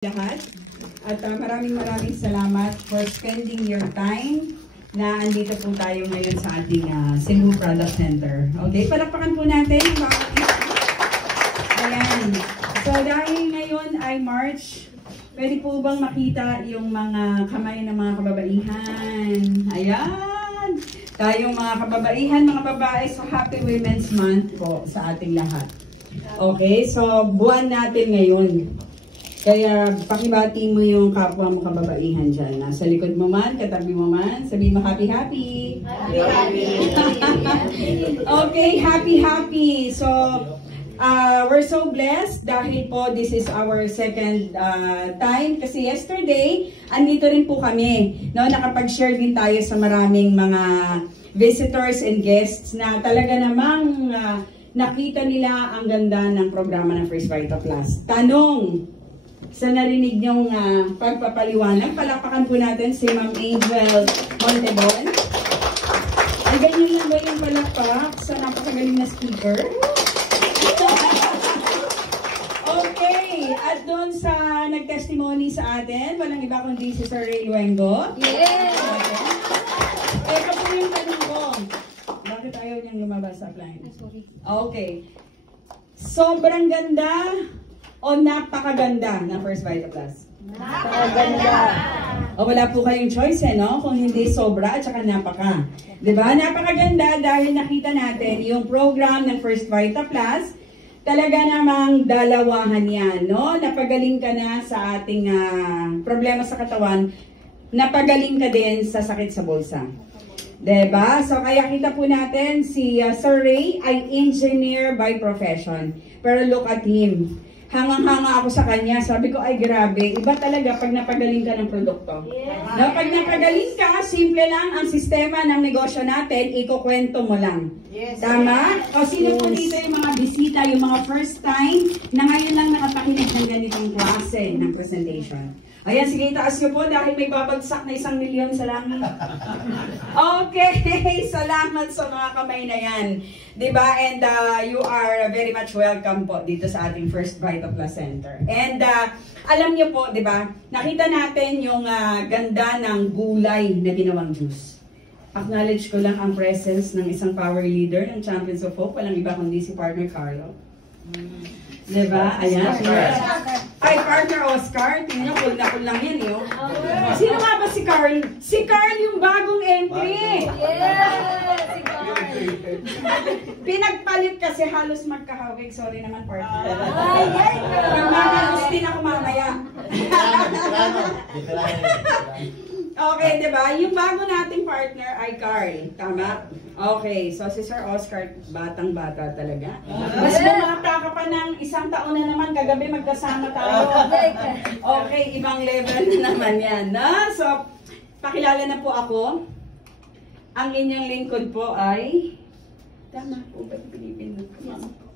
lahat at maraming salamat for spending your time na andito po tayo ngayon sa ating Cebu Product Center. Okay, palakpakan po natin. Ayan. So dahil ngayon ay March, pwede po bang makita yung mga kamay ng mga kababaihan? Ayan. Tayong mga kababaihan, mga babae, so Happy Women's Month po sa ating lahat. Okay, so buwan natin ngayon. Kaya pakibati mo yung kapwa mo kababaihan dyan. Nasa likod mo man, katabi mo man, sabihin mo happy. Happy. Okay, happy. So, we're so blessed dahil po this is our second time. Kasi yesterday, andito rin po kami. No? Nakapag-share din tayo sa maraming mga visitors and guests na talaga namang nakita nila ang ganda ng programa ng First Vita Plus. Tanong! Sa narinig niyong pagpapaliwanag, palakpakan po natin si Ma'am Angel Montebon. Ay, ganyan lang ba yung palakpak sa napakagaling na speaker? Okay, at doon sa nag-testimony sa atin, walang iba kundi si Sir Ray Luengo. Yes! Okay. Ito po yung tanong ko. Bakit ayaw niyang lumabas sa line? Sorry. Okay. Sobrang ganda o napakaganda ng First Vita Plus? Napakaganda. O wala po kayong choice no? Kung hindi sobra at saka napaka. Diba? Napakaganda dahil nakita natin yung program ng First Vita Plus. Talaga namang dalawahan yan. No? Napagaling ka na sa ating problema sa katawan. Napagaling ka din sa sakit sa bulsa. Diba? So kaya kita po natin si Sir Ray ay engineer by profession. Pero look at him. Hangang-hanga ako sa kanya. Sabi ko, ay grabe. Iba talaga pag napagaling ka ng produkto. Yes. No, pag napagaling ka, simple lang ang sistema ng negosyo natin, ikukwento mo lang. Yes. Tama? O sino po dito yung mga bisita, yung mga first time na ngayon lang nakapakinig ng ganitong klase ng presentation? Ayan, sige, itaas nyo po dahil may babagsak na 1 milyon sa langit. Okay, salamat sa mga kamay na yan. Diba? And you are very much welcome po dito sa ating First Vita Plus Center. And alam nyo po, diba, nakita natin yung ganda ng gulay na ginawang juice. Acknowledge ko lang ang presence ng isang power leader ng Champions of Hope. Walang iba kundi si Partner Carlo. Diba? Ayan. Ay, Partner Oscar. Tingnan, cool na cool lang yan, yun. Sino nga ba si Carl? Si Carl yung bagong entry. Yes! Si Carl. Pinagpalit kasi halos magkahawig. Sorry naman, Partner. Ay, Magmamalustin ako mamaya. Okay, diba? Yung bago nating partner ay Carl. Tama? Okay, so si Sir Oscar, batang-bata talaga. Mas bumata ka pa ng 1 taon na naman, kagabi magkasama tayo. Okay, ibang level na naman yan. No? So, pakilala na po ako. Ang inyong lingkod po ay... Tama po ba? Pilipin na po.